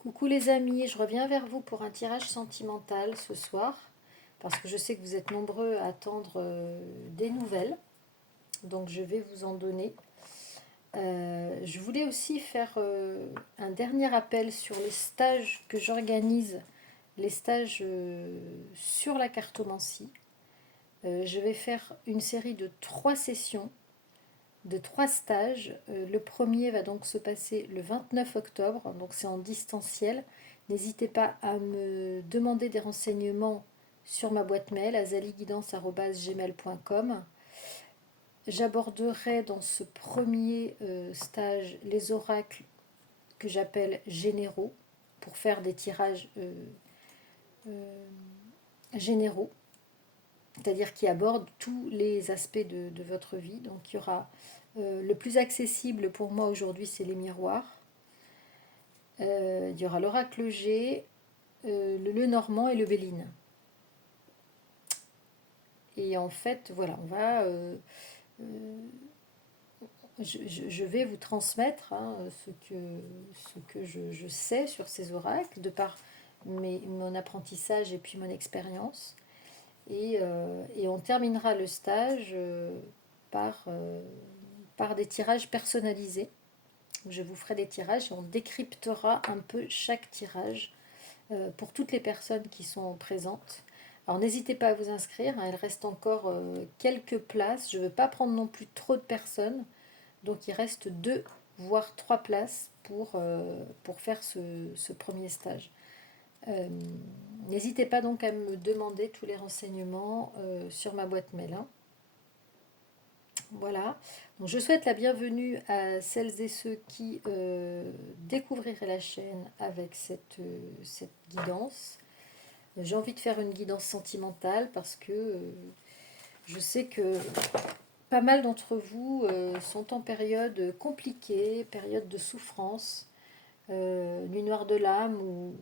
Coucou les amis, je reviens vers vous pour un tirage sentimental ce soir, parce que je sais que vous êtes nombreux à attendre des nouvelles, donc je vais vous en donner. Je voulais aussi faire un dernier appel sur les stages que j'organise, les stages sur la cartomancie. Je vais faire une série de 3 sessions, de 3 stages. Le premier va donc se passer le 29 octobre, donc c'est en distanciel. N'hésitez pas à me demander des renseignements sur ma boîte mail azaliguidance@gmail.com. J'aborderai dans ce premier stage les oracles que j'appelle généraux pour faire des tirages euh, généraux, c'est-à-dire qui abordent tous les aspects de votre vie. Donc il y aura le plus accessible pour moi aujourd'hui, c'est les miroirs. Il y aura l'oracle G, le Lenormand et le Béline. Et en fait, voilà, je vais vous transmettre ce que je sais sur ces oracles, de par mon apprentissage et puis mon expérience. Et on terminera le stage par, euh, par des tirages personnalisés. Je vous ferai des tirages et on décryptera un peu chaque tirage pour toutes les personnes qui sont présentes. Alors n'hésitez pas à vous inscrire, hein, il reste encore quelques places. Je ne veux pas prendre non plus trop de personnes, donc il reste 2 voire 3 places pour faire ce premier stage. Euh, N'hésitez pas donc à me demander tous les renseignements sur ma boîte mail, hein. Voilà. Donc, je souhaite la bienvenue à celles et ceux qui découvriraient la chaîne avec cette guidance. J'ai envie de faire une guidance sentimentale parce que je sais que pas mal d'entre vous sont en période compliquée, période de souffrance, nuit noire de l'âme ou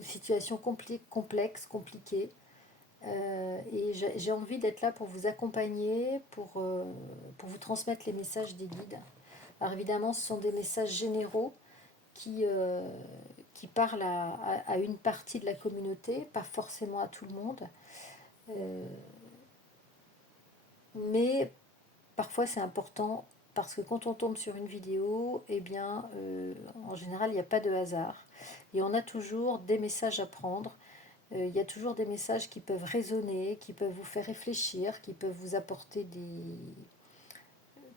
situation complexe, compliquée. Et j'ai envie d'être là pour vous accompagner, pour vous transmettre les messages des guides. Alors évidemment, ce sont des messages généraux qui parlent à une partie de la communauté, pas forcément à tout le monde. Euh, mais parfois c'est important parce que quand on tombe sur une vidéo, eh bien, en général, il n'y a pas de hasard. Et on a toujours des messages à prendre. Il y a toujours des messages qui peuvent résonner, qui peuvent vous faire réfléchir, qui peuvent vous apporter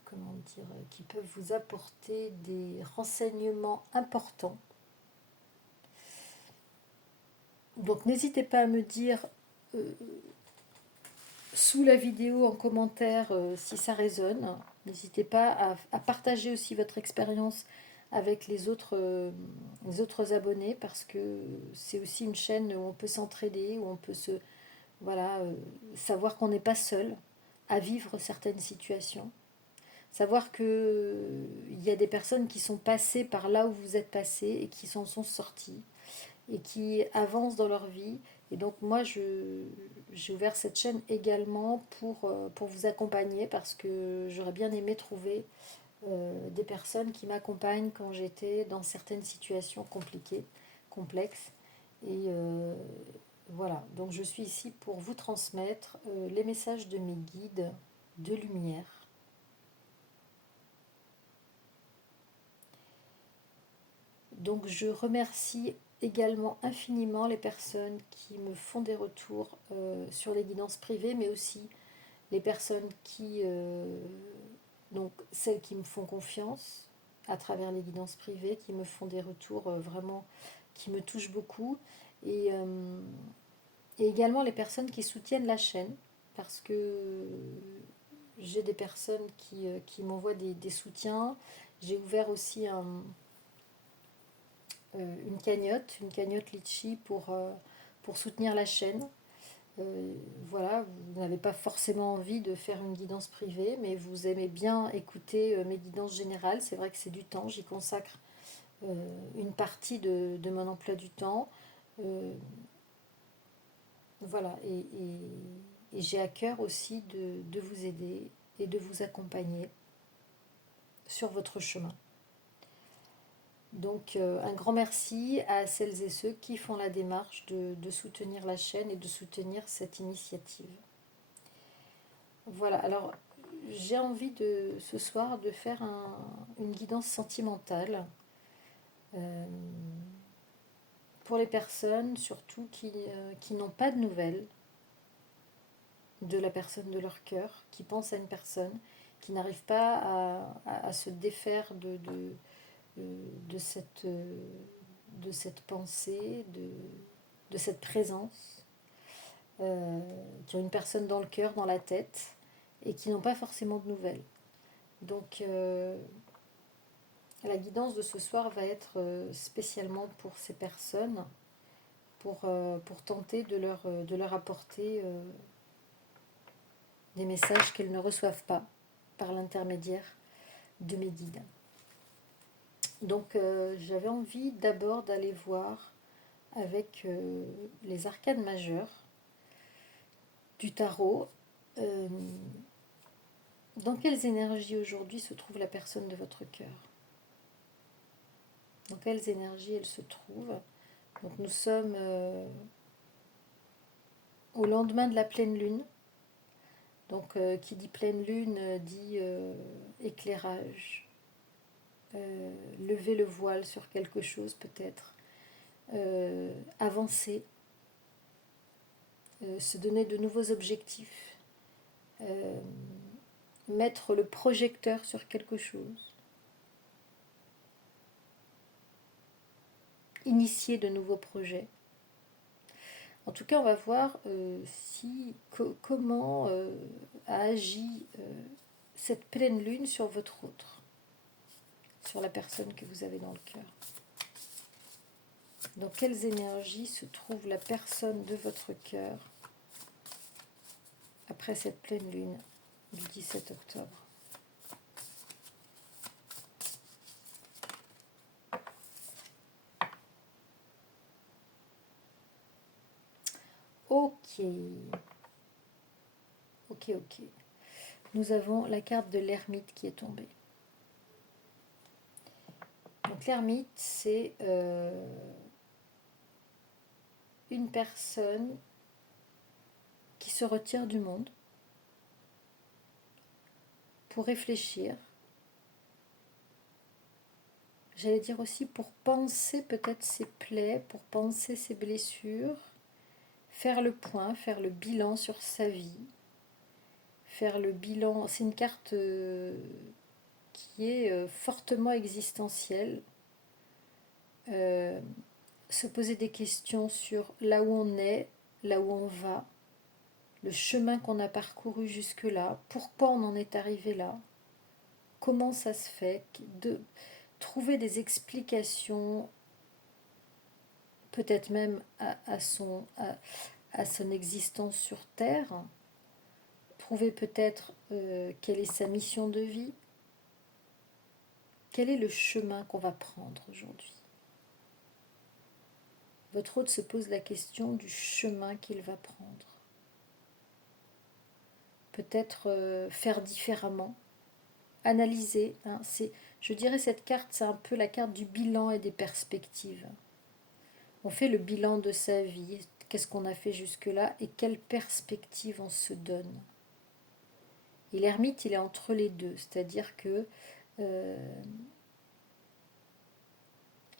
comment dire, qui peuvent vous apporter des renseignements importants. Donc n'hésitez pas à me dire euh, sous la vidéo en commentaire si ça résonne. N'hésitez pas à partager aussi votre expérience avec les autres abonnés parce que c'est aussi une chaîne où on peut s'entraider, où on peut voilà, savoir qu'on n'est pas seul à vivre certaines situations. Savoir qu'il y a des personnes qui sont passées par là où vous êtes passé et qui s'en sont sorties et qui avancent dans leur vie. Et donc moi, j'ai ouvert cette chaîne également pour vous accompagner parce que j'aurais bien aimé trouver des personnes qui m'accompagnent quand j'étais dans certaines situations compliquées, complexes. Et voilà, donc je suis ici pour vous transmettre les messages de mes guides de lumière. Donc je remercie également infiniment les personnes qui me font des retours sur les guidances privées, mais aussi les personnes donc celles qui me font confiance à travers les guidances privées, qui me font des retours vraiment qui me touchent beaucoup, et, euh, et également les personnes qui soutiennent la chaîne, parce que j'ai des personnes qui m'envoient des soutiens. J'ai ouvert aussi une cagnotte Litchi pour soutenir la chaîne. Voilà, vous n'avez pas forcément envie de faire une guidance privée, mais vous aimez bien écouter mes guidances générales. C'est vrai que c'est du temps, j'y consacre une partie de mon emploi du temps. Euh, voilà, et j'ai à cœur aussi de vous aider et de vous accompagner sur votre chemin. Donc un grand merci à celles et ceux qui font la démarche de soutenir la chaîne et de soutenir cette initiative. Voilà, alors j'ai envie ce soir de faire une guidance sentimentale euh, pour les personnes surtout qui n'ont pas de nouvelles de la personne de leur cœur, qui pensent à une personne, qui n'arrivent pas à se défaire de cette pensée, de cette présence, qui ont une personne dans le cœur, dans la tête, et qui n'ont pas forcément de nouvelles. Donc la guidance de ce soir va être spécialement pour ces personnes, pour tenter de leur apporter des messages qu'elles ne reçoivent pas par l'intermédiaire de mes guides. Donc j'avais envie d'abord d'aller voir avec les arcanes majeures du tarot dans quelles énergies aujourd'hui se trouve la personne de votre cœur. Dans quelles énergies elle se trouve. Donc nous sommes au lendemain de la pleine lune. Donc qui dit pleine lune dit éclairage, lever le voile sur quelque chose peut-être, avancer, se donner de nouveaux objectifs, mettre le projecteur sur quelque chose, initier de nouveaux projets. En tout cas, on va voir comment a agi cette pleine lune sur votre autre, sur la personne que vous avez dans le cœur. Dans quelles énergies se trouve la personne de votre cœur après cette pleine lune du 17 octobre. Ok. Nous avons la carte de l'ermite qui est tombée. Donc l'ermite, c'est une personne qui se retire du monde pour réfléchir. J'allais dire aussi pour penser peut-être ses plaies, pour penser ses blessures, faire le point, faire le bilan sur sa vie, faire le bilan. C'est une carte qui est fortement existentielle. Se poser des questions sur là où on est, là où on va, le chemin qu'on a parcouru jusque-là, pourquoi on en est arrivé là, comment ça se fait, de trouver des explications, peut-être même à son existence sur Terre, trouver peut-être quelle est sa mission de vie, quel est le chemin qu'on va prendre aujourd'hui. Votre hôte se pose la question du chemin qu'il va prendre. Peut-être faire différemment, analyser. Je dirais cette carte, c'est un peu la carte du bilan et des perspectives. On fait le bilan de sa vie, qu'est-ce qu'on a fait jusque-là et quelles perspectives on se donne. Et l'ermite, il est entre les deux, c'est-à-dire que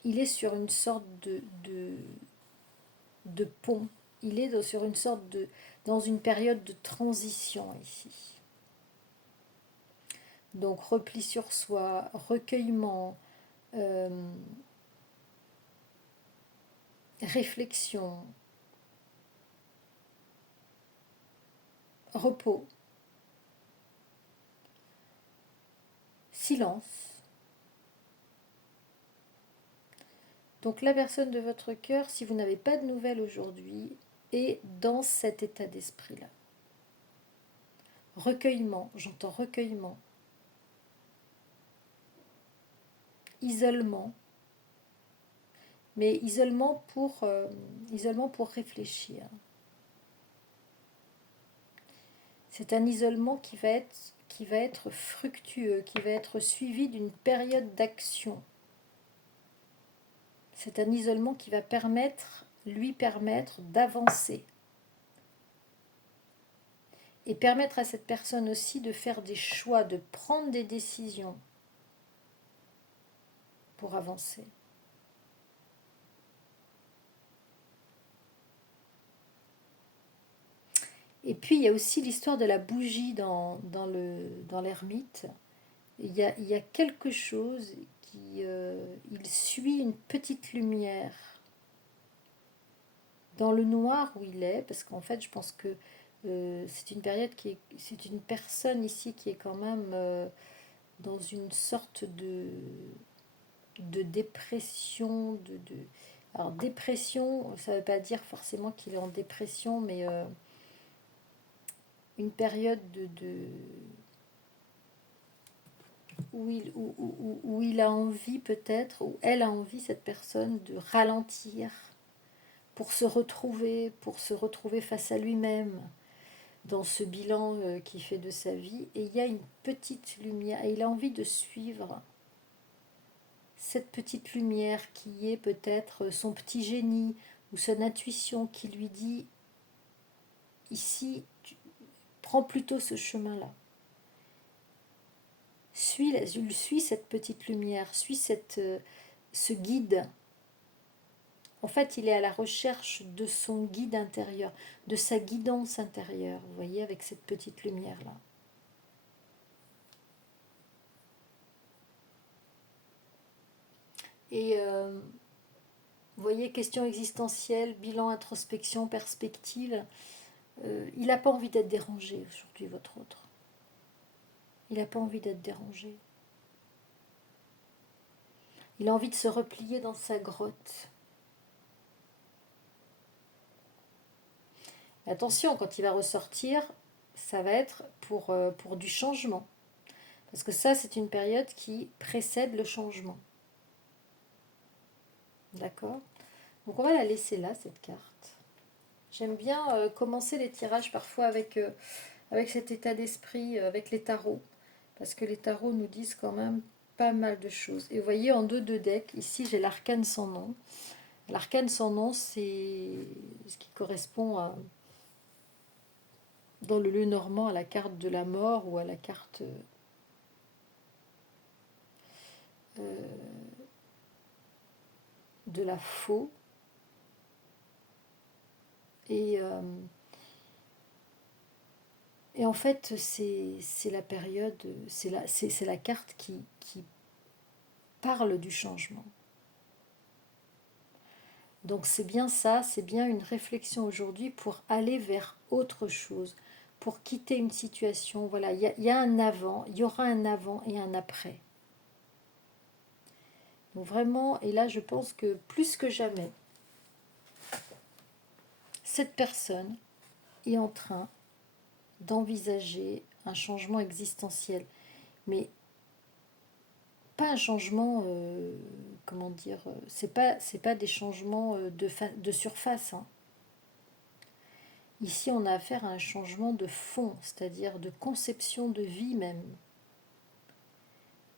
il est sur une sorte de pont. Il est dans une période de transition ici. Donc repli sur soi, recueillement, réflexion, repos, silence. Donc la personne de votre cœur, si vous n'avez pas de nouvelles aujourd'hui, est dans cet état d'esprit-là. Recueillement, j'entends recueillement. Isolement, mais isolement pour réfléchir. C'est un isolement qui va être fructueux, qui va être suivi d'une période d'action. C'est un isolement qui va lui permettre d'avancer. Et permettre à cette personne aussi de faire des choix, de prendre des décisions pour avancer. Et puis il y a aussi l'histoire de la bougie dans l'ermite. Il y a quelque chose qui... il suit une petite lumière dans le noir où il est, parce qu'en fait je pense que c'est une période qui est... C'est une personne ici qui est quand même dans une sorte de dépression, alors dépression, ça ne veut pas dire forcément qu'il est en dépression, mais une période où il a envie peut-être, où elle a envie, cette personne, de ralentir pour se retrouver face à lui-même dans ce bilan qu'il fait de sa vie. Et il y a une petite lumière, et il a envie de suivre cette petite lumière qui est peut-être son petit génie ou son intuition qui lui dit ici, prends plutôt ce chemin-là. Suis cette petite lumière, suis ce guide. En fait, il est à la recherche de son guide intérieur, de sa guidance intérieure, vous voyez, avec cette petite lumière-là. Et vous voyez, question existentielle, bilan, introspection, perspective. Il n'a pas envie d'être dérangé aujourd'hui, votre autre. Il n'a pas envie d'être dérangé. Il a envie de se replier dans sa grotte. Attention, quand il va ressortir, ça va être pour du changement. Parce que ça, c'est une période qui précède le changement. D'accord? Donc on va la laisser là, cette carte. J'aime bien commencer les tirages parfois avec cet état d'esprit, avec les tarots. Parce que les tarots nous disent quand même pas mal de choses. Et vous voyez, en deux decks, ici j'ai l'arcane sans nom. L'arcane sans nom, c'est ce qui correspond dans le lieu normand à la carte de la mort ou à la carte de la faux. Et en fait, c'est la période, c'est la carte qui parle du changement. Donc c'est bien ça, c'est bien une réflexion aujourd'hui pour aller vers autre chose, pour quitter une situation. Voilà, il y a un avant, il y aura un avant et un après. Donc vraiment, et là je pense que plus que jamais, cette personne est en train d'envisager un changement existentiel. Mais pas un changement, comment dire, c'est pas des changements de surface. Hein. Ici, on a affaire à un changement de fond, c'est-à-dire de conception de vie même,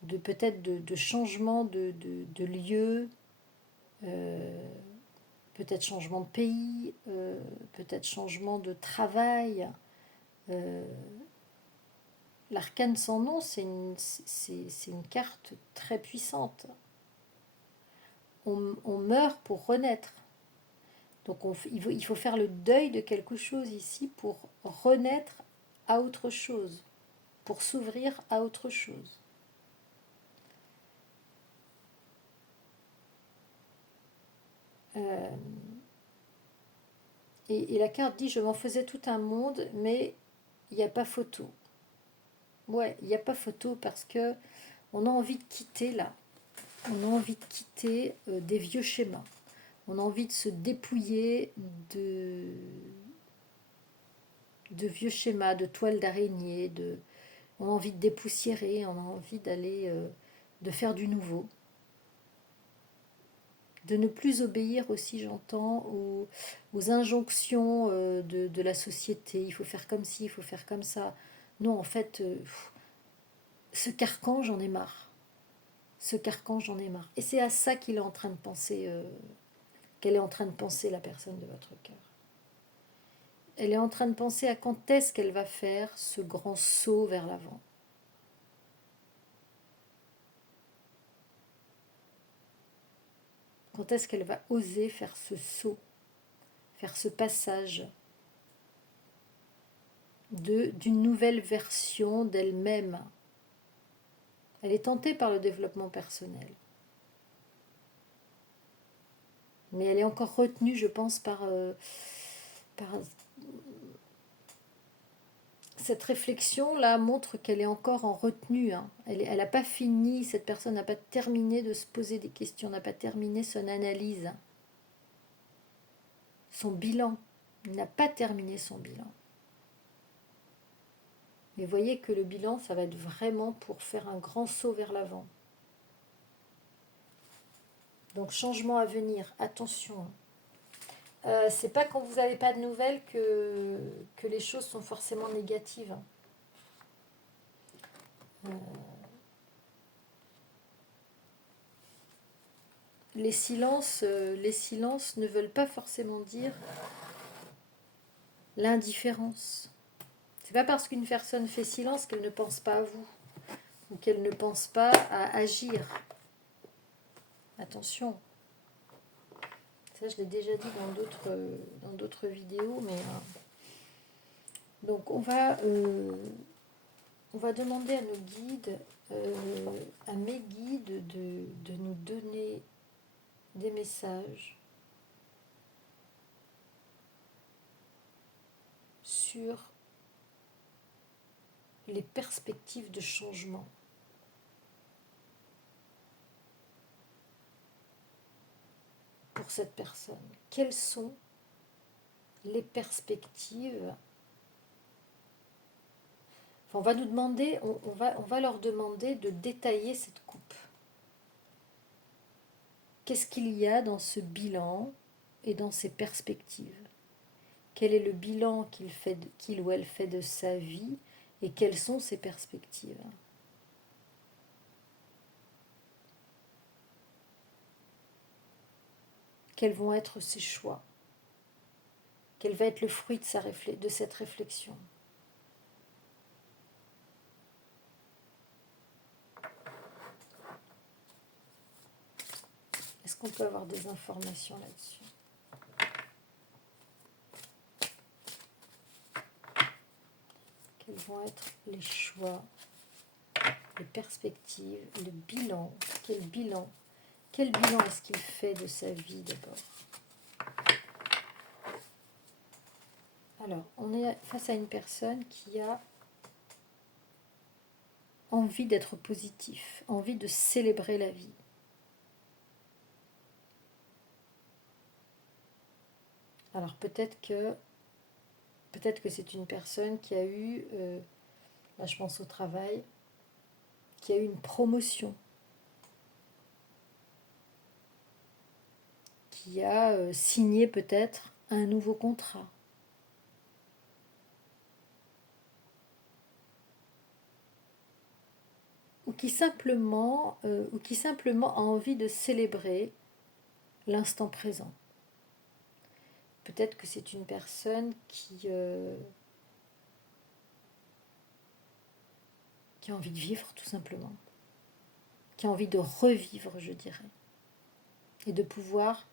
de peut-être de changement de lieu, peut-être changement de pays, peut-être changement de travail. L'arcane sans nom, c'est une carte très puissante. On meurt pour renaître. Donc il faut faire le deuil de quelque chose ici pour renaître à autre chose, pour s'ouvrir à autre chose. Et la carte dit, je m'en faisais tout un monde, mais il n'y a pas photo. Ouais, il n'y a pas photo parce que on a envie de quitter là. On a envie de quitter des vieux schémas. On a envie de se dépouiller de vieux schémas, de toiles d'araignée, on a envie de dépoussiérer, on a envie d'aller, de faire du nouveau. De ne plus obéir aussi, j'entends, aux injonctions de la société. Il faut faire comme ci, il faut faire comme ça. Non, en fait, ce carcan, j'en ai marre. ce carcan, j'en ai marre. Et c'est à ça qu'il est en train de penser, qu'elle est en train de penser, la personne de votre cœur. Elle est en train de penser à quand est-ce qu'elle va faire ce grand saut vers l'avant. Quand est-ce qu'elle va oser faire ce saut, faire ce passage d'une nouvelle version d'elle-même. Elle est tentée par le développement personnel. Mais elle est encore retenue, je pense, par cette réflexion-là montre qu'elle est encore en retenue. Hein. Elle n'a pas fini, cette personne n'a pas terminé de se poser des questions, n'a pas terminé son analyse, son bilan. Il n'a pas terminé son bilan. Mais voyez que le bilan, ça va être vraiment pour faire un grand saut vers l'avant. Donc changement à venir, attention. C'est pas quand vous n'avez pas de nouvelles que les choses sont forcément négatives. Les silences ne veulent pas forcément dire l'indifférence. C'est pas parce qu'une personne fait silence qu'elle ne pense pas à vous ou qu'elle ne pense pas à agir. Attention. Ça, je l'ai déjà dit dans d'autres vidéos, mais donc on va demander à nos guides, à mes guides, de nous donner des messages sur les perspectives de changement. Pour cette personne. Quelles sont les perspectives? Enfin, on va nous demander, on va leur demander de détailler cette coupe. Qu'est-ce qu'il y a dans ce bilan et dans ces perspectives? Quel est le bilan qu'il ou elle fait de sa vie et quelles sont ses perspectives? Quels vont être ses choix? Quel va être le fruit de cette réflexion? Est-ce qu'on peut avoir des informations là-dessus? Quels vont être les choix, les perspectives, le bilan? Quel bilan est-ce qu'il fait de sa vie d'abord? Alors, on est face à une personne qui a envie d'être positif, envie de célébrer la vie. Alors peut-être que c'est une personne qui a eu, là je pense au travail, qui a eu une promotion, qui a signé peut-être un nouveau contrat. Ou qui simplement a envie de célébrer l'instant présent. Peut-être que c'est une personne qui a envie de vivre tout simplement, qui a envie de revivre, je dirais, et de pouvoir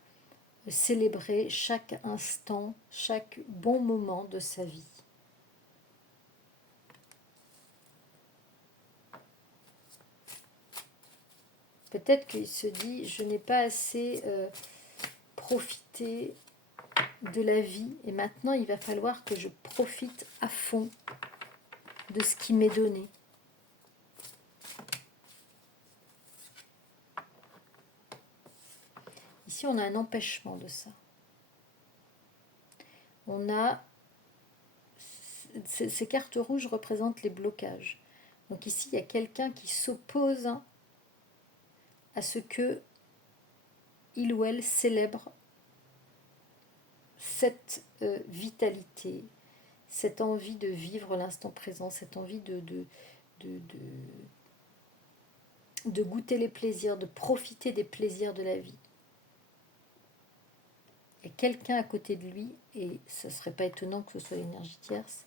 célébrer chaque instant, chaque bon moment de sa vie. Peut-être qu'il se dit, je n'ai pas assez profité de la vie et maintenant il va falloir que je profite à fond de ce qui m'est donné. Ici, on a un empêchement de ça. On a... Ces cartes rouges représentent les blocages. Donc ici, il y a quelqu'un qui s'oppose à ce que il ou elle célèbre cette vitalité, cette envie de vivre l'instant présent, cette envie de goûter les plaisirs, de profiter des plaisirs de la vie. Il y a quelqu'un à côté de lui, et ce ne serait pas étonnant que ce soit l'énergie tierce,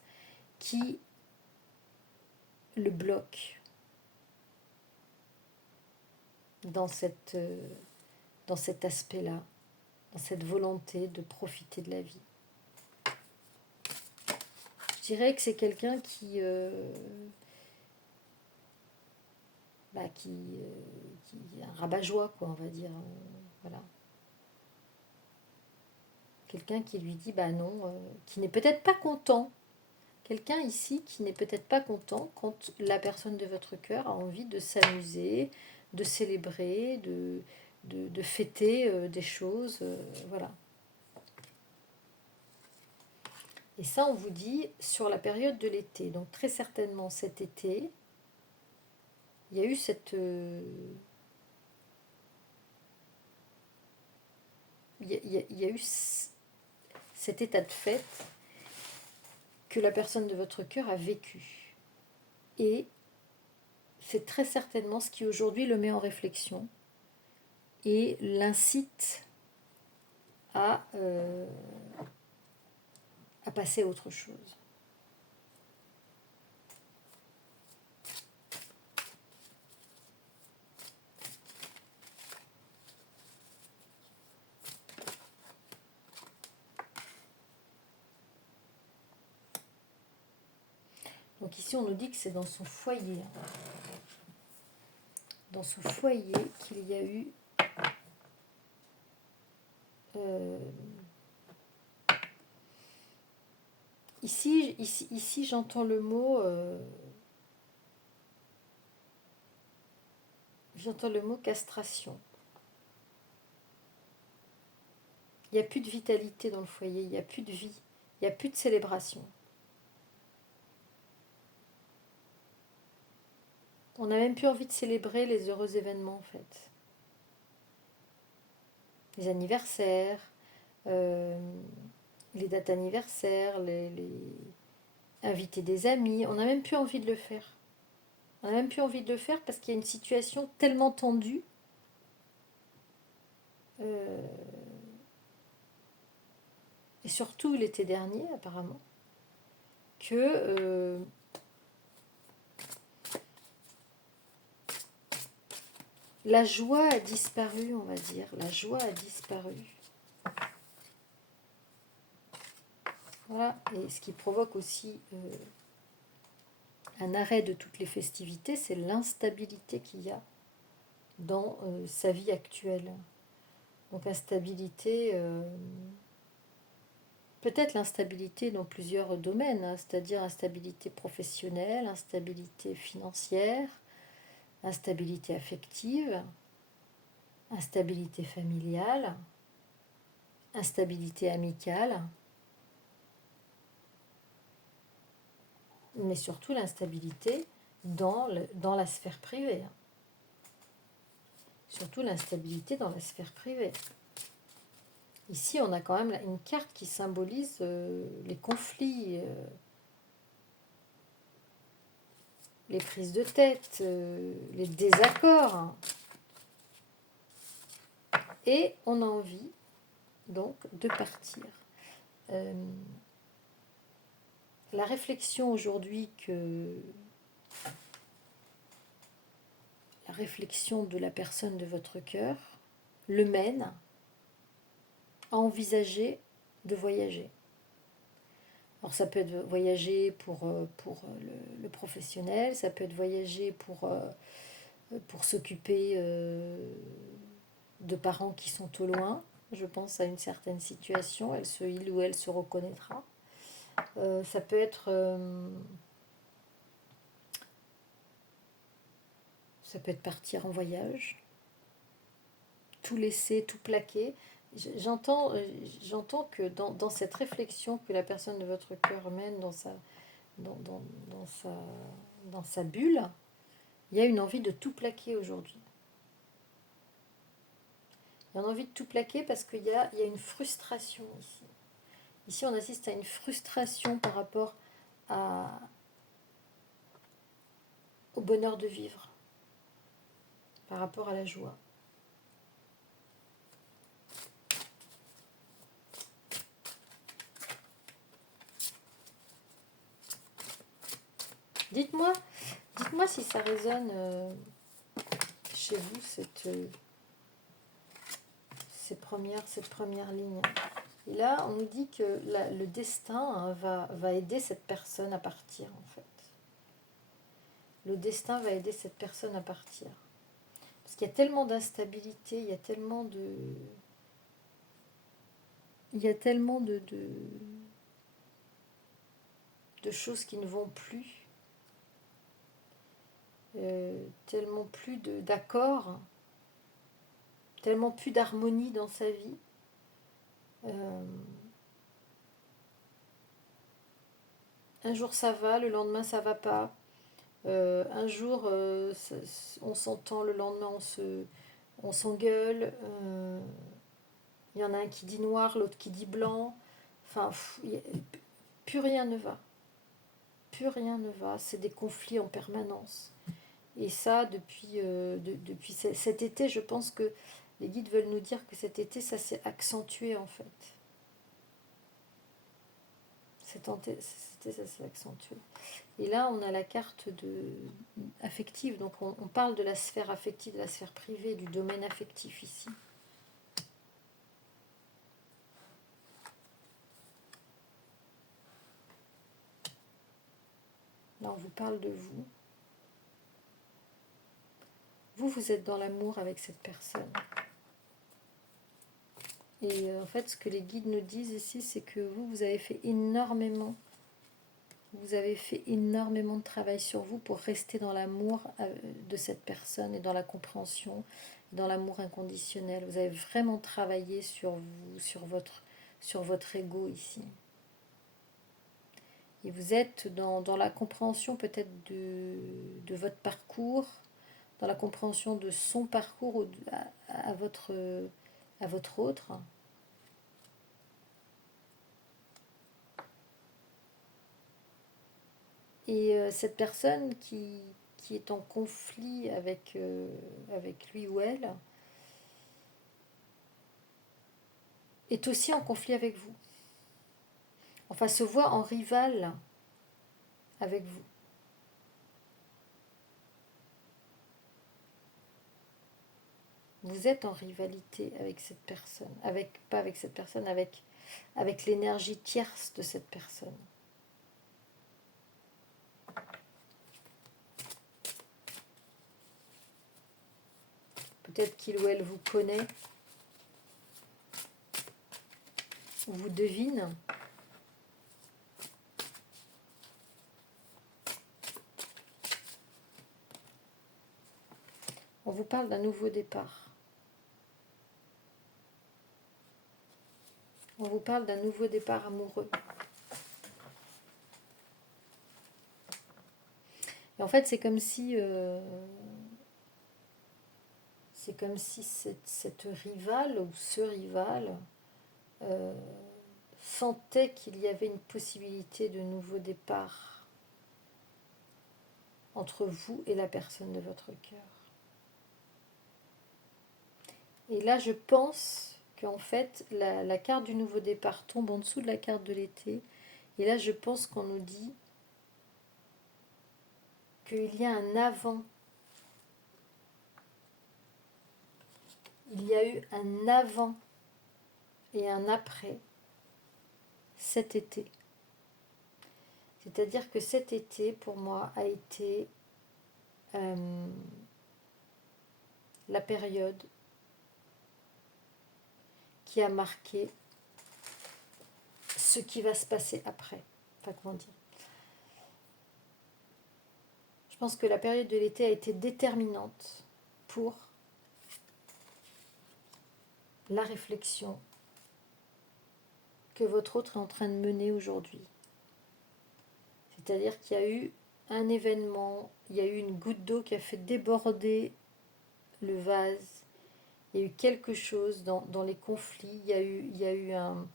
qui le bloque dans cet aspect-là, dans cette volonté de profiter de la vie. Je dirais que c'est quelqu'un qui est un rabat-joie, quoi, on va dire. Voilà. Quelqu'un qui lui dit, bah non, qui n'est peut-être pas content. Quelqu'un ici qui n'est peut-être pas content quand la personne de votre cœur a envie de s'amuser, de célébrer, de fêter des choses. Voilà. Et ça, on vous dit sur la période de l'été. Donc très certainement cet été, il y a eu il y a eu cet état de fête que la personne de votre cœur a vécu. Et c'est très certainement ce qui aujourd'hui le met en réflexion et l'incite à passer à autre chose. Donc ici, on nous dit que c'est dans son foyer. Dans son foyer qu'il y a eu ici j'entends le mot castration. Il n'y a plus de vitalité dans le foyer, il n'y a plus de vie, il n'y a plus de célébration. On n'a même plus envie de célébrer les heureux événements, en fait. Les anniversaires, les dates anniversaires, les inviter des amis. On n'a même plus envie de le faire. On n'a même plus envie de le faire parce qu'il y a une situation tellement tendue. Et surtout l'été dernier, apparemment, que la joie a disparu, on va dire. La joie a disparu. Voilà. Et ce qui provoque aussi un arrêt de toutes les festivités, c'est l'instabilité qu'il y a dans sa vie actuelle. Donc instabilité, peut-être l'instabilité dans plusieurs domaines, hein, c'est-à-dire instabilité professionnelle, instabilité financière, instabilité affective, instabilité familiale, instabilité amicale, mais surtout l'instabilité dans la sphère privée. Surtout l'instabilité dans la sphère privée. Ici, on a quand même une carte qui symbolise les conflits, les prises de tête, les désaccords. Et on a envie, donc, de partir. La réflexion aujourd'hui la réflexion de la personne de votre cœur le mène à envisager de voyager. Alors ça peut être voyager pour le professionnel, ça peut être voyager pour s'occuper de parents qui sont au loin. Je pense à une certaine situation, il ou elle se reconnaîtra. Ça peut être partir en voyage, tout laisser, tout plaquer. J'entends que dans cette réflexion que la personne de votre cœur mène dans sa bulle, il y a une envie de tout plaquer aujourd'hui. Il y a une envie de tout plaquer parce qu'il y a une frustration ici. Ici, on assiste à une frustration par rapport au bonheur de vivre. par rapport à la joie. Dites-moi si ça résonne chez vous, cette première ligne. Et là, on nous dit que le destin va aider cette personne à partir, en fait. Le destin va aider cette personne à partir. Parce qu'il y a tellement d'instabilité, il y a tellement de choses qui ne vont plus, tellement plus d'accords, tellement plus d'harmonie dans sa vie. Un jour ça va, le lendemain ça va pas. Un jour on s'entend, le lendemain on s'engueule. Il y en a un qui dit noir, l'autre qui dit blanc. Enfin, plus rien ne va. Plus rien ne va. C'est des conflits en permanence. Et ça, depuis cet été, je pense que les guides veulent nous dire que cet été, ça s'est accentué en fait. Cet été, ça s'est accentué. Et là, on a la carte affective. Donc, on parle de la sphère affective, de la sphère privée, du domaine affectif ici. Là, on vous parle de vous. Vous êtes dans l'amour avec cette personne. Et en fait, ce que les guides nous disent ici, c'est que vous avez fait énormément. Vous avez fait énormément de travail sur vous pour rester dans l'amour de cette personne et dans la compréhension, dans l'amour inconditionnel. Vous avez vraiment travaillé sur vous, sur votre ego ici. Et vous êtes dans la compréhension peut-être de votre parcours, dans la compréhension de son parcours à votre autre. Et cette personne qui est en conflit avec lui ou elle est aussi en conflit avec vous. Enfin, se voit en rival avec vous. Vous êtes en rivalité avec cette personne, pas avec cette personne, avec l'énergie tierce de cette personne. Peut-être qu'il ou elle vous connaît, ou vous devine. On vous parle d'un nouveau départ. On vous parle d'un nouveau départ amoureux. Et en fait, c'est comme si cette rivale ou ce rival sentait qu'il y avait une possibilité de nouveau départ entre vous et la personne de votre cœur. Et là, je pense qu'en fait, la carte du nouveau départ tombe en dessous de la carte de l'été. Et là, je pense qu'on nous dit qu'il y a un avant. Il y a eu un avant et un après cet été. C'est-à-dire que cet été, pour moi, a été la période qui a marqué ce qui va se passer après. Enfin, comment dire ? Je pense que la période de l'été a été déterminante pour la réflexion que votre autre est en train de mener aujourd'hui. C'est-à-dire qu'il y a eu un événement, il y a eu une goutte d'eau qui a fait déborder le vase, il y a eu quelque chose dans les conflits, il y a eu un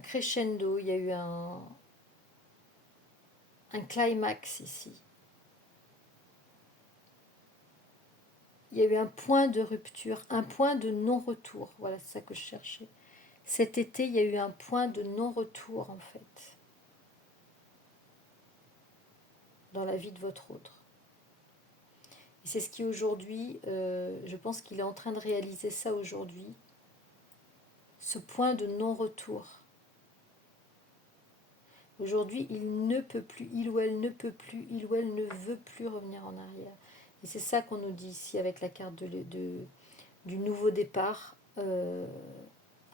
crescendo, il y a eu un climax ici. il y a eu un point de rupture, un point de non-retour. Voilà, c'est ça que je cherchais. Cet été, il y a eu un point de non-retour, en fait, dans la vie de votre autre. Et c'est ce qui aujourd'hui, je pense qu'il est en train de réaliser ça aujourd'hui, ce point de non-retour. Aujourd'hui, il ne peut plus, il ou elle ne peut plus, il ou elle ne veut plus revenir en arrière. Et c'est ça qu'on nous dit ici avec la carte du nouveau départ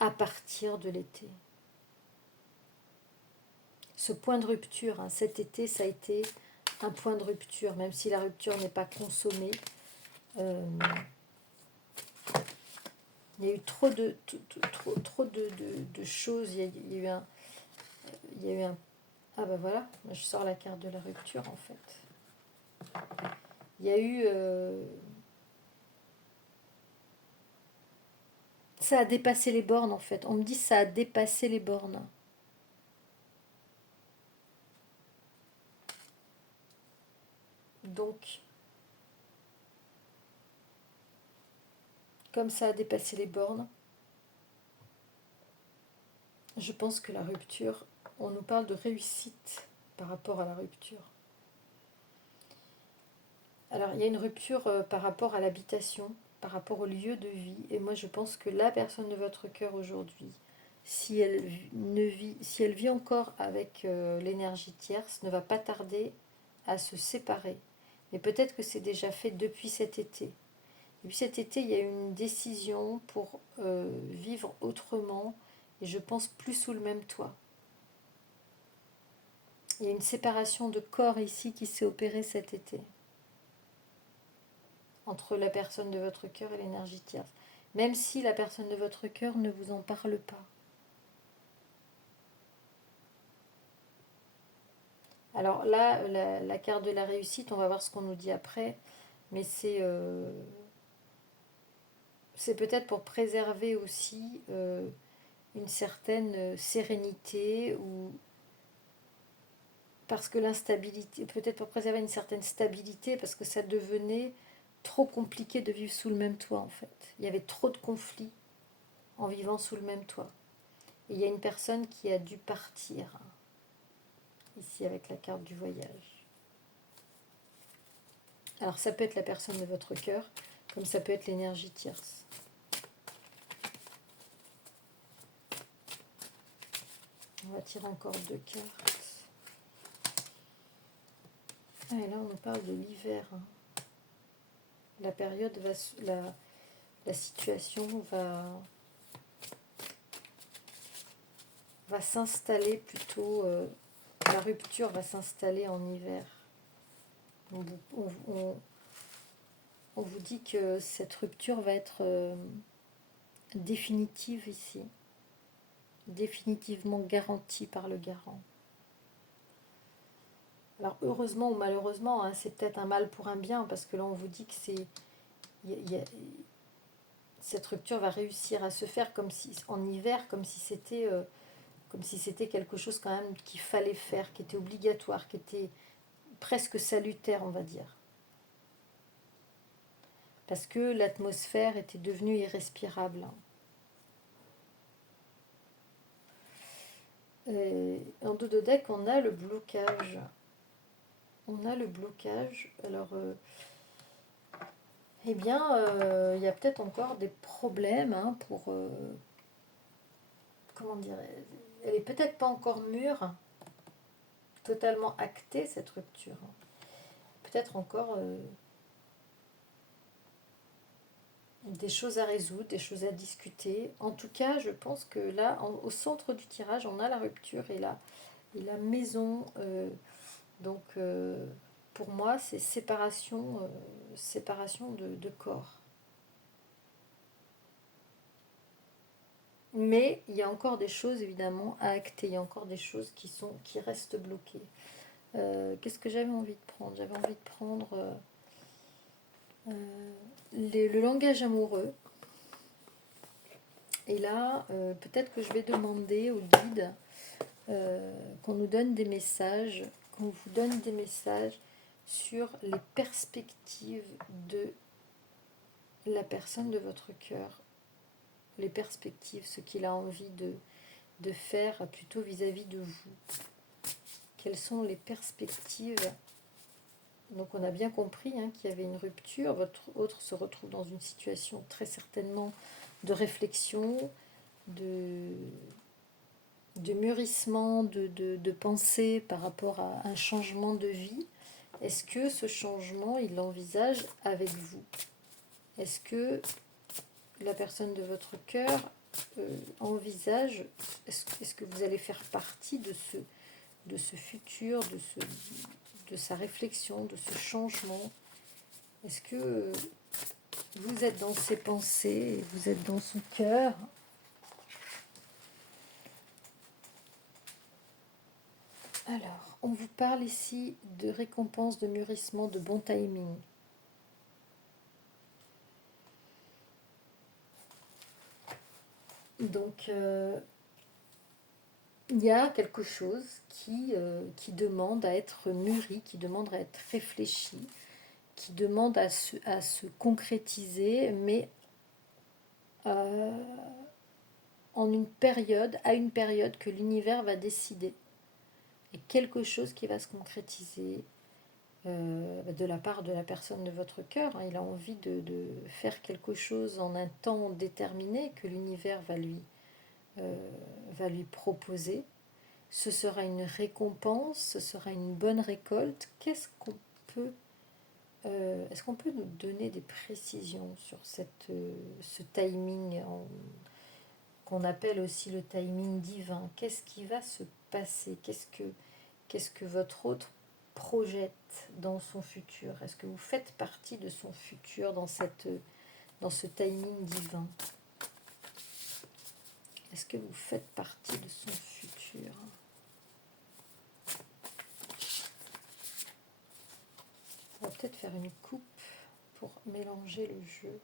à partir de l'été. Ce point de rupture, hein, cet été, ça a été un point de rupture, même si la rupture n'est pas consommée. Il y a eu trop de choses. Il y a eu un, ah ben voilà, je sors la carte de la rupture en fait. Il y a eu, ça a dépassé les bornes en fait. On me dit ça a dépassé les bornes. Donc, comme ça a dépassé les bornes, je pense que la rupture, on nous parle de réussite par rapport à la rupture. Alors, il y a une rupture par rapport à l'habitation, par rapport au lieu de vie. Et moi, je pense que la personne de votre cœur aujourd'hui, si elle vit encore avec l'énergie tierce, ne va pas tarder à se séparer. Mais peut-être que c'est déjà fait depuis cet été. Depuis cet été, il y a eu une décision pour vivre autrement, et je pense plus sous le même toit. Il y a une séparation de corps ici qui s'est opérée cet été, entre la personne de votre cœur et l'énergie tierce. Même si la personne de votre cœur ne vous en parle pas. Alors là, la carte de la réussite, on va voir ce qu'on nous dit après, mais c'est peut-être pour préserver aussi une certaine sérénité, ou parce que l'instabilité, peut-être pour préserver une certaine stabilité, parce que ça devenait trop compliqué de vivre sous le même toit en fait. Il y avait trop de conflits en vivant sous le même toit. Et il y a une personne qui a dû partir, ici avec la carte du voyage. Alors ça peut être la personne de votre cœur, comme ça peut être l'énergie tierce. On va tirer encore 2 cartes. Ah, et là on nous parle de l'hiver. La période va... La situation va s'installer plutôt... la rupture va s'installer en hiver. On vous dit que cette rupture va être définitive ici. Définitivement garantie par le garant. Alors heureusement ou malheureusement, hein, c'est peut-être un mal pour un bien, parce que là on vous dit que cette rupture va réussir à se faire comme si, en hiver, comme si c'était quelque chose quand même qu'il fallait faire, qui était obligatoire, qui était presque salutaire, on va dire. Parce que l'atmosphère était devenue irrespirable. Et en dos de deck, on a le blocage. On a le blocage. Alors, eh bien, il y a peut-être encore des problèmes pour... comment dire, elle est peut-être pas encore mûre, totalement actée, cette rupture. Peut-être encore des choses à résoudre, des choses à discuter. En tout cas, je pense que là, au centre du tirage, on a la rupture et la maison. Donc, pour moi, c'est séparation de corps. Mais il y a encore des choses, évidemment, à acter. Il y a encore des choses qui restent bloquées. Qu'est-ce que j'avais envie de prendre? J'avais envie de prendre le langage amoureux. Et là, peut-être que je vais demander au guide qu'on nous donne des messages, qu'on vous donne des messages sur les perspectives de la personne de votre cœur, les perspectives, ce qu'il a envie de faire plutôt vis-à-vis de vous. Quelles sont les perspectives? Donc on a bien compris qu'il y avait une rupture. Votre autre se retrouve dans une situation très certainement de réflexion, de mûrissement, de pensée par rapport à un changement de vie. Est-ce que ce changement, il l'envisage avec vous? Est-ce que la personne de votre cœur envisage, est-ce que vous allez faire partie de ce futur, de sa réflexion, de ce changement? Est-ce que vous êtes dans ses pensées, vous êtes dans son cœur? Alors, on vous parle ici de récompense, de mûrissement, de bon timing. Donc, il y a quelque chose qui demande à être mûri, qui demande à être réfléchi, qui demande à se concrétiser, mais à une période que l'univers va décider. Et quelque chose qui va se concrétiser de la part de la personne de votre cœur. Il a envie de faire quelque chose en un temps déterminé que l'univers va lui proposer. Ce sera une récompense, ce sera une bonne récolte. Est-ce qu'on peut nous donner des précisions sur ce timing qu'on appelle aussi le timing divin? Qu'est-ce qui va se passer? Qu'est-ce que votre autre projette dans son futur? Est-ce que vous faites partie de son futur dans ce timing divin? Est-ce que vous faites partie de son futur? On va peut-être faire une coupe pour mélanger le jeu.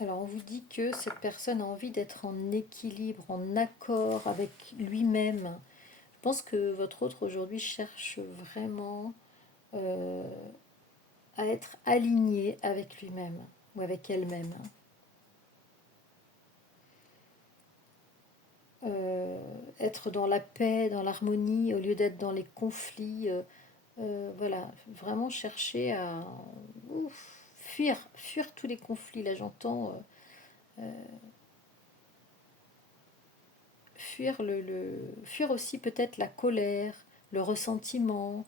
Alors on vous dit que cette personne a envie d'être en équilibre, en accord avec lui-même. Je pense que votre autre aujourd'hui cherche vraiment à être aligné avec lui-même ou avec elle-même. Être dans la paix, dans l'harmonie, au lieu d'être dans les conflits. Voilà, vraiment chercher à fuir tous les conflits. Là, j'entends fuir aussi peut-être la colère, le ressentiment,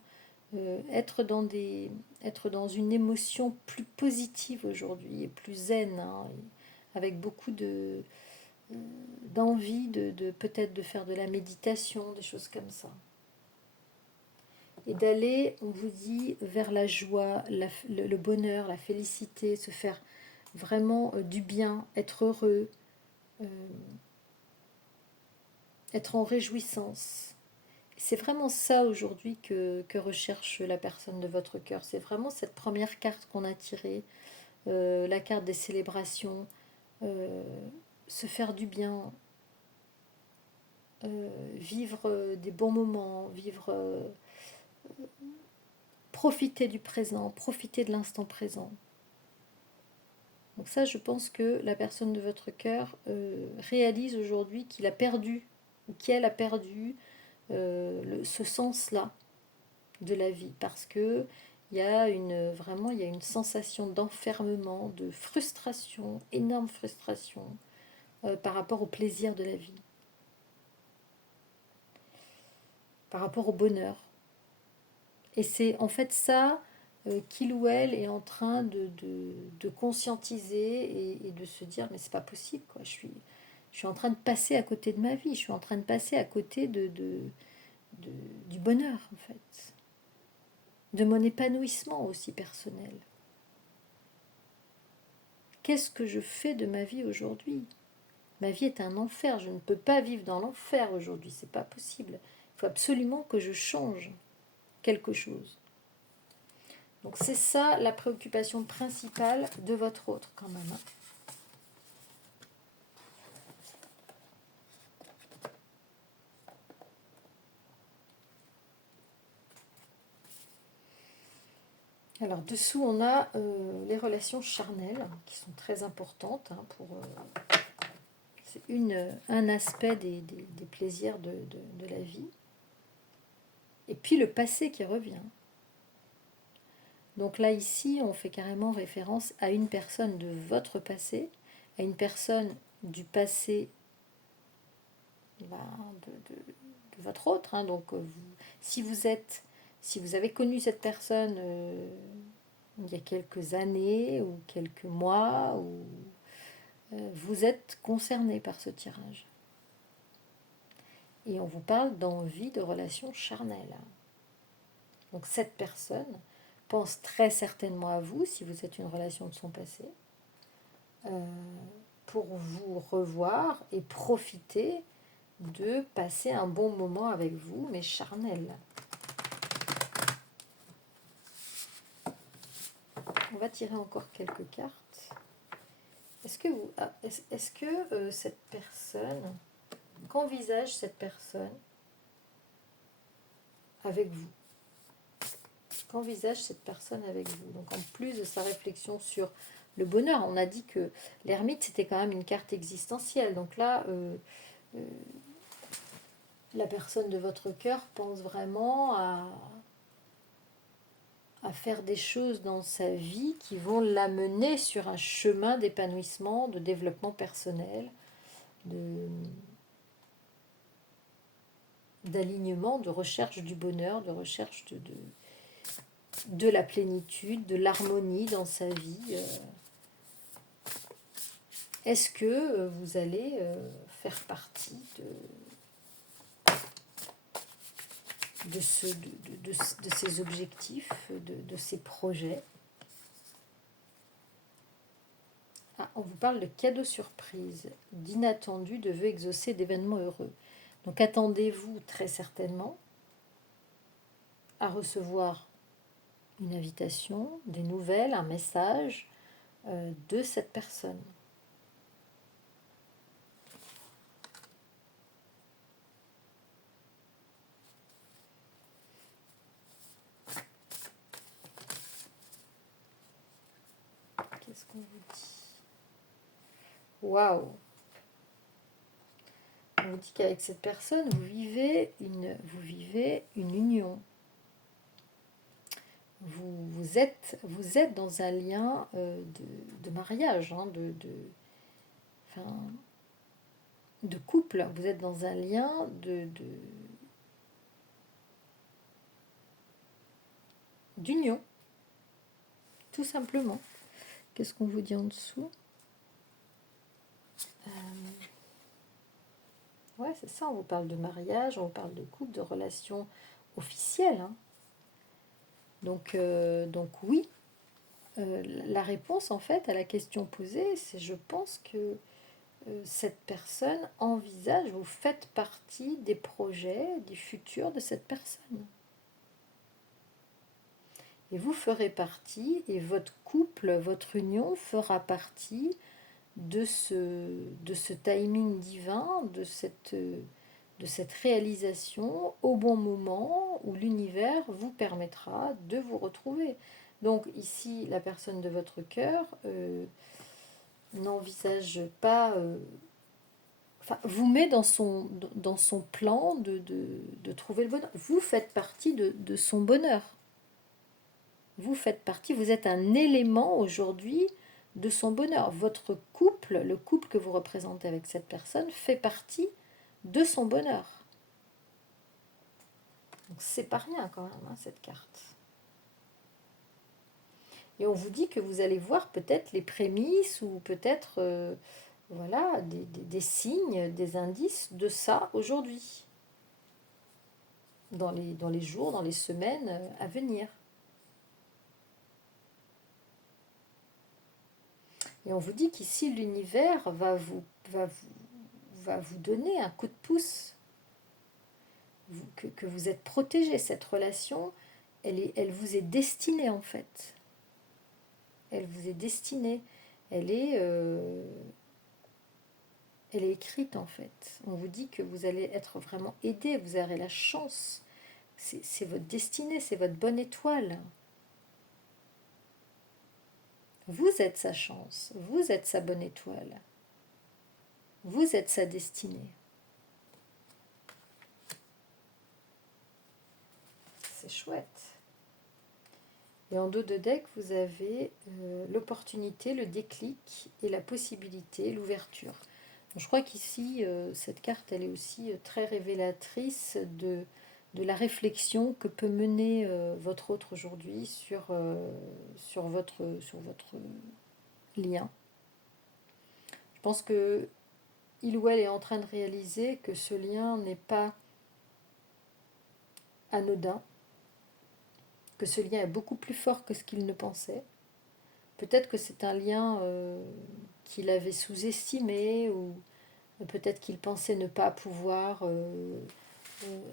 être dans une émotion plus positive aujourd'hui et plus zen, avec beaucoup d'envie de peut-être de faire de la méditation, des choses comme ça. Et d'aller, on vous dit, vers la joie, le bonheur, la félicité, se faire vraiment du bien, être heureux, être en réjouissance. C'est vraiment ça aujourd'hui que recherche la personne de votre cœur. C'est vraiment cette première carte qu'on a tirée, la carte des célébrations, se faire du bien, vivre des bons moments, profiter du présent, profiter de l'instant présent. Donc ça, je pense que la personne de votre cœur réalise aujourd'hui qu'il a perdu, ou qu'elle a perdu ce sens-là de la vie, parce que il y a une sensation d'enfermement, de frustration, énorme frustration par rapport au plaisir de la vie, par rapport au bonheur. Et c'est en fait ça qu'il ou elle est en train de conscientiser et de se dire mais c'est pas possible quoi, je suis en train de passer à côté de ma vie, je suis en train de passer à côté du bonheur en fait, de mon épanouissement aussi personnel. Qu'est-ce que je fais de ma vie aujourd'hui? Ma vie est un enfer, je ne peux pas vivre dans l'enfer aujourd'hui, c'est pas possible. Il faut absolument que je change quelque chose. Donc c'est ça la préoccupation principale de votre autre quand même. Alors dessous, on a les relations charnelles qui sont très importantes pour... c'est un aspect des plaisirs de la vie. Et puis le passé qui revient. Donc là, ici, on fait carrément référence à une personne de votre passé, à une personne du passé ben, de votre autre. Donc, si vous avez connu cette personne il y a quelques années ou quelques mois, vous êtes concerné par ce tirage. Et on vous parle d'envie de relations charnelles. Donc cette personne pense très certainement à vous, si vous êtes une relation de son passé, pour vous revoir et profiter de passer un bon moment avec vous, mais charnel. On va tirer encore quelques cartes. Est-ce que cette personne, qu'envisage cette personne avec vous? Qu'envisage cette personne avec vous? Donc en plus de sa réflexion sur le bonheur, on a dit que l'ermite c'était quand même une carte existentielle. Donc là, la personne de votre cœur pense vraiment à faire des choses dans sa vie qui vont l'amener sur un chemin d'épanouissement, de développement personnel, d'alignement, de recherche du bonheur, de recherche de la plénitude, de l'harmonie dans sa vie. Est-ce que vous allez faire partie de ces objectifs, de ces projets? On vous parle de cadeaux surprises, d'inattendus, de vœux exaucés, d'événements heureux. Donc attendez-vous très certainement à recevoir une invitation, des nouvelles, un message de cette personne. Qu'est-ce qu'on vous dit? Waouh! On vous dit qu'avec cette personne, vous vivez une union. Vous êtes dans un lien de mariage, de couple. Vous êtes dans un lien d'union, tout simplement. Qu'est-ce qu'on vous dit en dessous? Ouais, c'est ça, on vous parle de mariage, on vous parle de couple, de relations officielles. Donc oui, la réponse en fait à la question posée, c'est je pense que cette personne envisage, vous faites partie des projets, du futur de cette personne. Et vous ferez partie, et votre couple, votre union fera partie de ce timing divin, de cette réalisation au bon moment où l'univers vous permettra de vous retrouver. Donc ici, la personne de votre cœur n'envisage pas... vous met dans son plan de trouver le bonheur. Vous faites partie de son bonheur. Vous faites partie, vous êtes un élément aujourd'hui de son bonheur. Votre couple, le couple que vous représentez avec cette personne, fait partie de son bonheur. Donc c'est pas rien quand même, cette carte. Et on vous dit que vous allez voir peut-être les prémices ou peut-être voilà, des signes, des indices de ça aujourd'hui, dans les jours, dans les semaines à venir. Et on vous dit qu'ici, l'univers va vous donner un coup de pouce, que vous êtes protégé. Cette relation, elle vous est destinée en fait. Elle vous est destinée. Elle est écrite en fait. On vous dit que vous allez être vraiment aidé, vous aurez la chance. C'est votre destinée, c'est votre bonne étoile. Vous êtes sa chance, vous êtes sa bonne étoile, vous êtes sa destinée. C'est chouette. Et en dos de deck, vous avez l'opportunité, le déclic et la possibilité, l'ouverture. Je crois qu'ici, cette carte, elle est aussi très révélatrice de la réflexion que peut mener votre autre aujourd'hui sur votre lien. Je pense que il ou elle est en train de réaliser que ce lien n'est pas anodin, que ce lien est beaucoup plus fort que ce qu'il ne pensait. Peut-être que c'est un lien qu'il avait sous-estimé, ou peut-être qu'il pensait ne pas pouvoir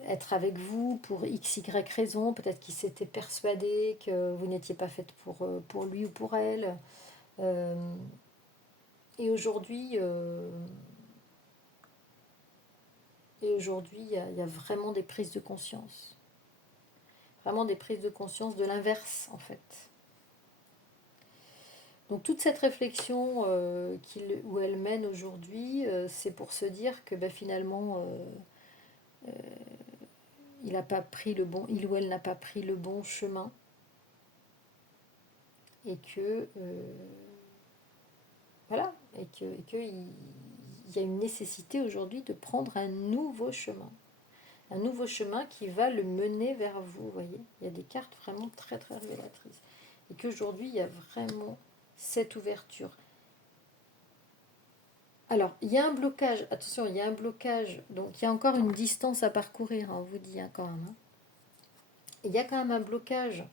être avec vous pour x, y raison. Peut-être qu'il s'était persuadé que vous n'étiez pas faite pour lui ou pour elle. Euh, et aujourd'hui, il y a vraiment des prises de conscience. Vraiment des prises de conscience de l'inverse, en fait. Donc toute cette réflexion où elle mène aujourd'hui, c'est pour se dire que finalement, il n'a pas pris le bon, il ou elle n'a pas pris le bon chemin, et que voilà, et que il y a une nécessité aujourd'hui de prendre un nouveau chemin qui va le mener vers vous. Vous voyez, il y a des cartes vraiment très très révélatrices, et qu'aujourd'hui il y a vraiment cette ouverture. Alors, il y a un blocage, attention, il y a un blocage, donc il y a encore une distance à parcourir, hein, on vous dit, hein, quand même. Hein. Il y a quand même un blocage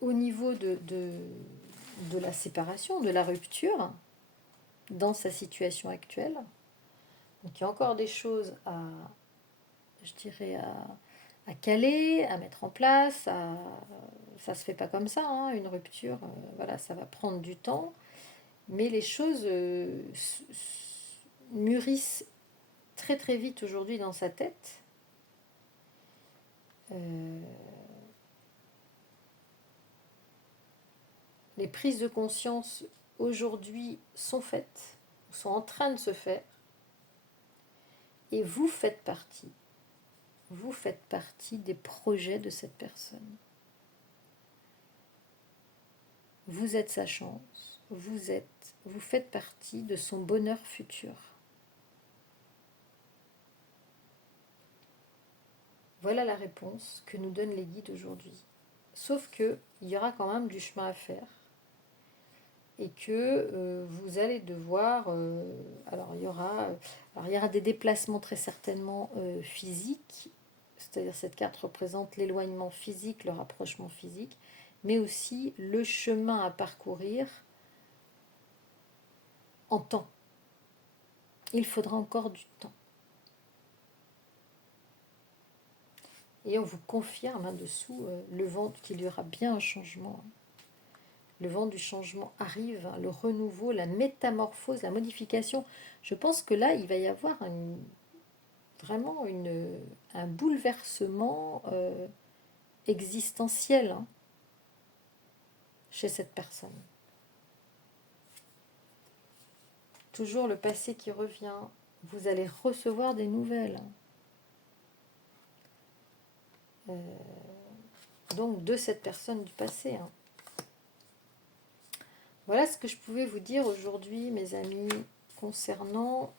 au niveau de la séparation, de la rupture, dans sa situation actuelle. Donc il y a encore des choses je dirais, à caler, à mettre en place. Ça se fait pas comme ça, hein, une rupture, voilà, ça va prendre du temps. Mais les choses mûrissent très très vite aujourd'hui dans sa tête. Les prises de conscience aujourd'hui sont faites, sont en train de se faire, et vous faites partie. Vous faites partie des projets de cette personne. Vous êtes sa chance, vous faites partie de son bonheur futur. Voilà la réponse que nous donnent les guides aujourd'hui. Sauf qu'il y aura quand même du chemin à faire, et que vous allez devoir... alors, il y aura des déplacements très certainement physiques, c'est-à-dire cette carte représente l'éloignement physique, le rapprochement physique, mais aussi le chemin à parcourir en temps. Il faudra encore du temps. Et on vous confirme dessous le vent qu'il y aura bien un changement. Le vent du changement arrive, le renouveau, la métamorphose, la modification. Je pense que là, il va y avoir vraiment un bouleversement existentiel, hein, chez cette personne. Toujours le passé qui revient. Vous allez recevoir des nouvelles. Donc de cette personne du passé. Hein. Voilà ce que je pouvais vous dire aujourd'hui, mes amis, concernant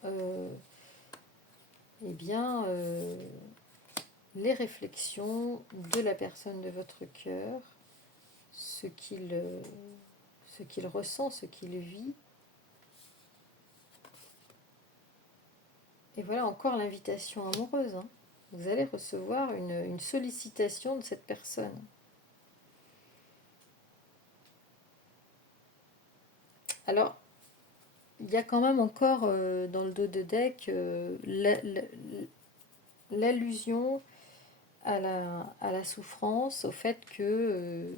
les réflexions de la personne de votre cœur, ce qu'il ressent, ce qu'il vit. Et voilà encore l'invitation amoureuse. Hein. Vous allez recevoir une sollicitation de cette personne. Alors, il y a quand même encore dans le dos de deck l'allusion à la souffrance, au fait que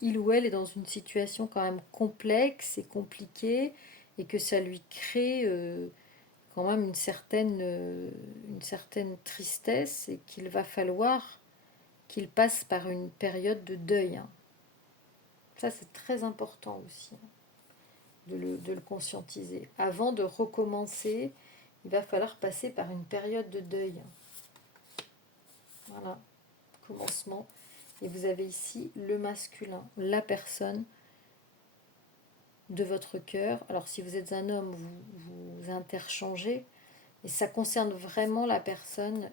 il ou elle est dans une situation quand même complexe et compliquée, et que ça lui crée quand même une certaine tristesse, et qu'il va falloir qu'il passe par une période de deuil. Hein. Ça, c'est très important aussi, hein, de le conscientiser. Avant de recommencer, il va falloir passer par une période de deuil. Voilà, commencement. Et vous avez ici le masculin, la personne de votre cœur. Alors si vous êtes un homme, vous interchangez, et ça concerne vraiment la personne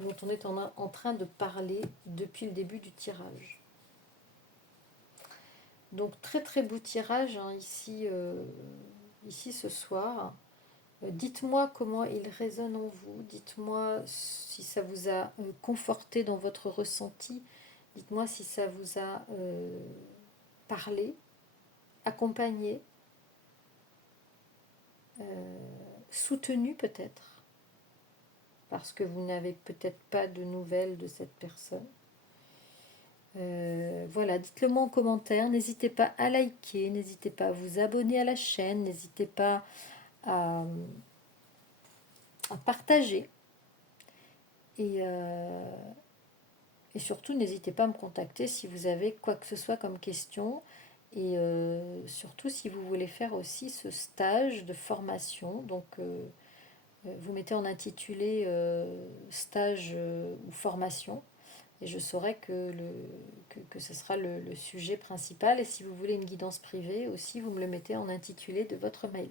dont on est en train de parler depuis le début du tirage. Donc très très beau tirage, hein, ici ce soir. Dites-moi comment il résonne en vous, dites-moi si ça vous a conforté dans votre ressenti, dites-moi si ça vous a parlé, accompagné, soutenu peut-être, parce que vous n'avez peut-être pas de nouvelles de cette personne. Voilà, dites-le moi en commentaire, n'hésitez pas à liker, n'hésitez pas à vous abonner à la chaîne, n'hésitez pas à partager. Et surtout, n'hésitez pas à me contacter si vous avez quoi que ce soit comme question. Et surtout, si vous voulez faire aussi ce stage de formation. Donc, vous mettez en intitulé stage ou formation. Et je saurai que ce sera le sujet principal. Et si vous voulez une guidance privée aussi, vous me le mettez en intitulé de votre mail.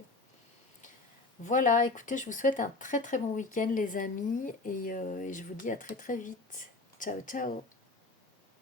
Voilà, écoutez, je vous souhaite un très très bon week-end les amis et je vous dis à très très vite. Ciao ciao.